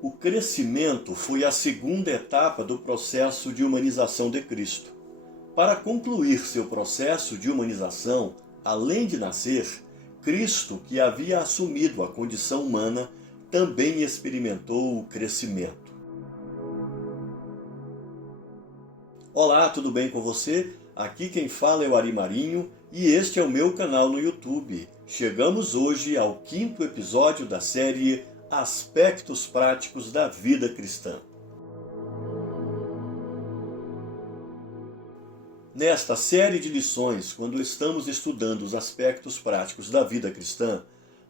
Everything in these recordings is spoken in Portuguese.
O crescimento foi a segunda etapa do processo de humanização de Cristo. Para concluir seu processo de humanização, além de nascer, Cristo, que havia assumido a condição humana, também experimentou o crescimento. Olá, tudo bem com você? Aqui quem fala é o Ari Marinho e este é o meu canal no YouTube. Chegamos hoje ao 5º episódio da série Aspectos Práticos da Vida Cristã. Nesta série de lições, quando estamos estudando os aspectos práticos da vida cristã,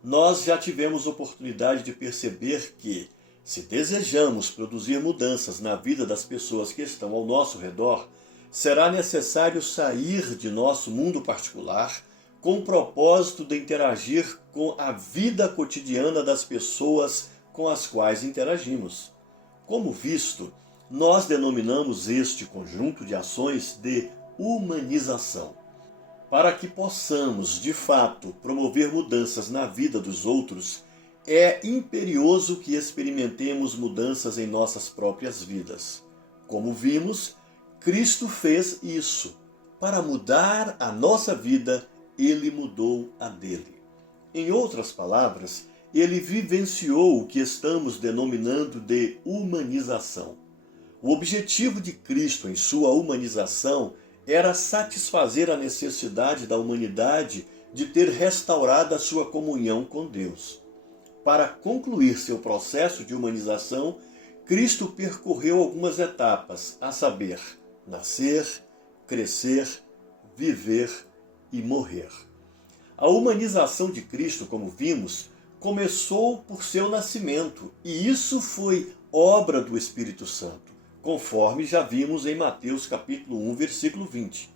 nós já tivemos oportunidade de perceber que, se desejamos produzir mudanças na vida das pessoas que estão ao nosso redor, será necessário sair de nosso mundo particular com o propósito de interagir com a vida cotidiana das pessoas com as quais interagimos. Como visto, nós denominamos este conjunto de ações de humanização. Para que possamos, de fato, promover mudanças na vida dos outros, é imperioso que experimentemos mudanças em nossas próprias vidas. Como vimos, Cristo fez isso. Para mudar a nossa vida, Ele mudou a dele. Em outras palavras, Ele vivenciou o que estamos denominando de humanização. O objetivo de Cristo em sua humanização era satisfazer a necessidade da humanidade de ter restaurado a sua comunhão com Deus. Para concluir seu processo de humanização, Cristo percorreu algumas etapas, a saber, nascer, crescer, viver e morrer. A humanização de Cristo, como vimos, começou por seu nascimento, e isso foi obra do Espírito Santo, conforme já vimos em Mateus capítulo 1, versículo 20.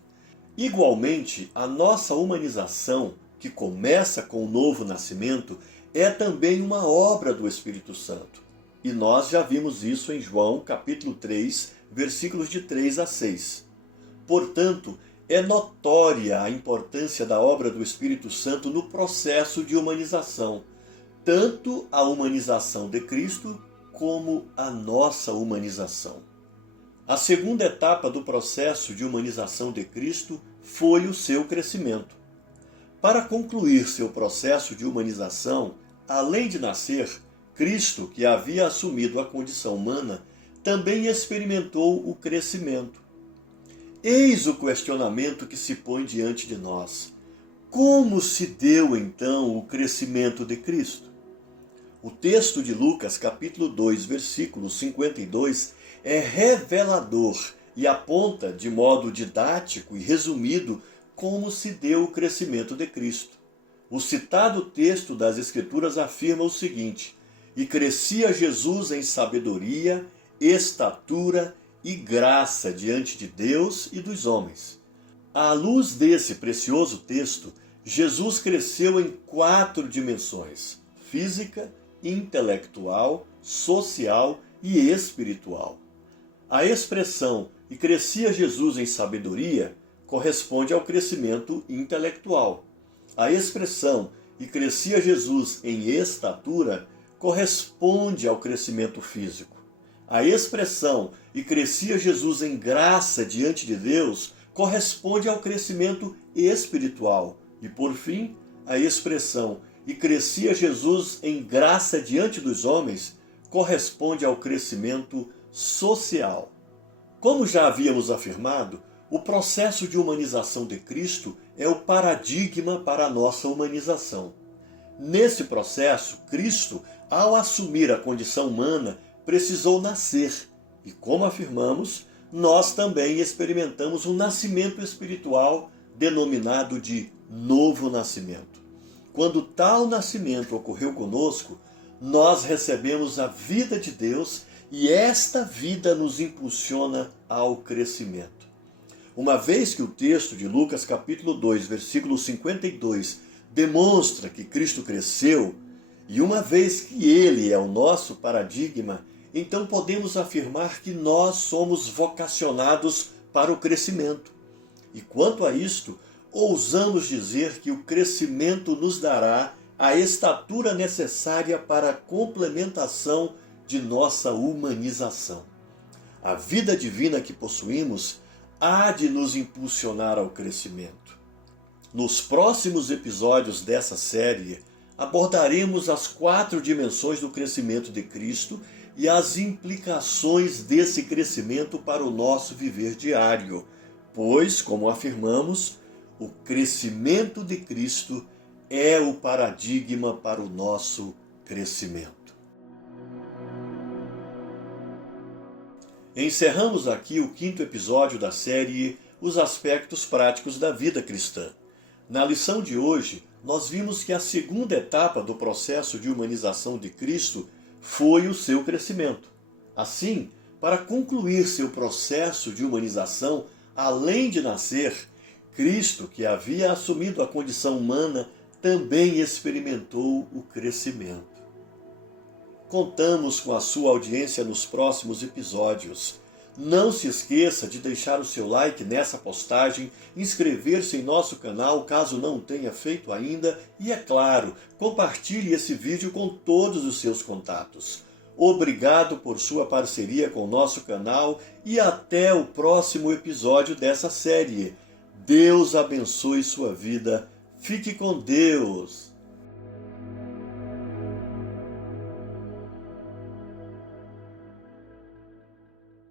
Igualmente, a nossa humanização, que começa com o novo nascimento, é também uma obra do Espírito Santo. E nós já vimos isso em João capítulo 3, versículos de 3 a 6. Portanto, é notória a importância da obra do Espírito Santo no processo de humanização, tanto a humanização de Cristo como a nossa humanização. A segunda etapa do processo de humanização de Cristo foi o seu crescimento. Para concluir seu processo de humanização, além de nascer, Cristo, que havia assumido a condição humana, também experimentou o crescimento. Eis o questionamento que se põe diante de nós. Como se deu, então, o crescimento de Cristo? O texto de Lucas, capítulo 2, versículo 52, é revelador e aponta, de modo didático e resumido, como se deu o crescimento de Cristo. O citado texto das Escrituras afirma o seguinte: e crescia Jesus em sabedoria, estatura e graça diante de Deus e dos homens. À luz desse precioso texto, Jesus cresceu em 4 dimensões: física, intelectual, social e espiritual. A expressão "e crescia Jesus em sabedoria" corresponde ao crescimento intelectual. A expressão "e crescia Jesus em estatura" corresponde ao crescimento físico. A expressão "e crescia Jesus em graça diante de Deus" corresponde ao crescimento espiritual. E, por fim, a expressão "e crescia Jesus em graça diante dos homens" corresponde ao crescimento social. Como já havíamos afirmado, o processo de humanização de Cristo é o paradigma para a nossa humanização. Nesse processo, Cristo, ao assumir a condição humana, precisou nascer. E como afirmamos, nós também experimentamos um nascimento espiritual denominado de novo nascimento. Quando tal nascimento ocorreu conosco, nós recebemos a vida de Deus e esta vida nos impulsiona ao crescimento. Uma vez que o texto de Lucas capítulo 2, versículo 52 demonstra que Cristo cresceu, e uma vez que Ele é o nosso paradigma, então podemos afirmar que nós somos vocacionados para o crescimento. E quanto a isto, ousamos dizer que o crescimento nos dará a estatura necessária para a complementação de nossa humanização. A vida divina que possuímos há de nos impulsionar ao crescimento. Nos próximos episódios dessa série, abordaremos as 4 dimensões do crescimento de Cristo e as implicações desse crescimento para o nosso viver diário, pois, como afirmamos, o crescimento de Cristo é o paradigma para o nosso crescimento. Encerramos aqui o 5º episódio da série Os Aspectos Práticos da Vida Cristã. Na lição de hoje, nós vimos que a segunda etapa do processo de humanização de Cristo foi o seu crescimento. Assim, para concluir seu processo de humanização, além de nascer, Cristo, que havia assumido a condição humana, também experimentou o crescimento. Contamos com a sua audiência nos próximos episódios. Não se esqueça de deixar o seu like nessa postagem, inscrever-se em nosso canal caso não tenha feito ainda e, é claro, compartilhe esse vídeo com todos os seus contatos. Obrigado por sua parceria com o nosso canal e até o próximo episódio dessa série. Deus abençoe sua vida. Fique com Deus!